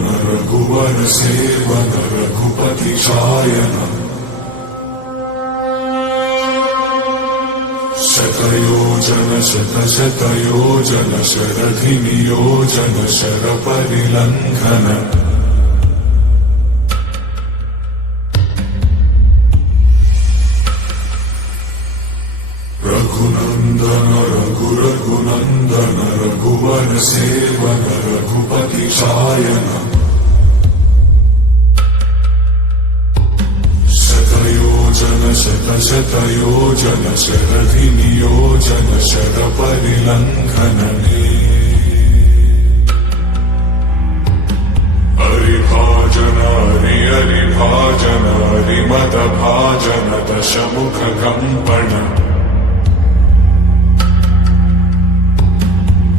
रघुनन्दन रघुवर सेवन रघुपति शायन शतयोजन शतशतयोजन शरधि नियोजन शरपरिलङ्घन रघुनन्दन रघुनन्दन रघुवर सेवन रघुपति शायन शतयोजन शतशतयोजन शरधि नियोजन शरपरिलङ्घनने हरिभाजन हरिभाजन हरिमदभाजन दशमुख कंपन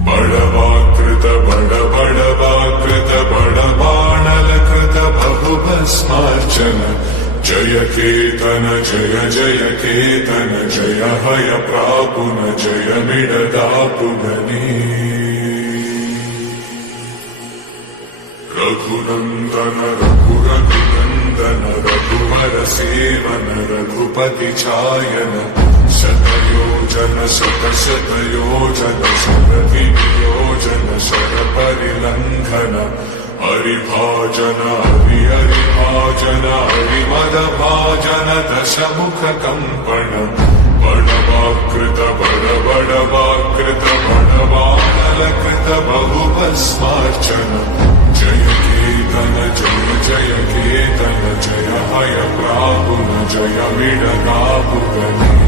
बड़वाकृत बड़वाकृत बड़बाणलकृत बहुभस्मार्चन जय केतन जय जय केतन जय हय प्रापुन जय मिडदापुगने रघुनन्दन रघुनन्दन रघुवर सेवन रघुपति चायन शतयोजन शतशतयोजन शरधि नियोजन शरपरिलङ्घन हरिभाजन हरिभाजन हरिमदभाजन दशमुख कंपन बड़वाकृत बड़वाकृत बड़वानलकृत बहुभस्मार्चन जय केतन जय जय केतन जय हय प्रापुन जय मिडदापुगने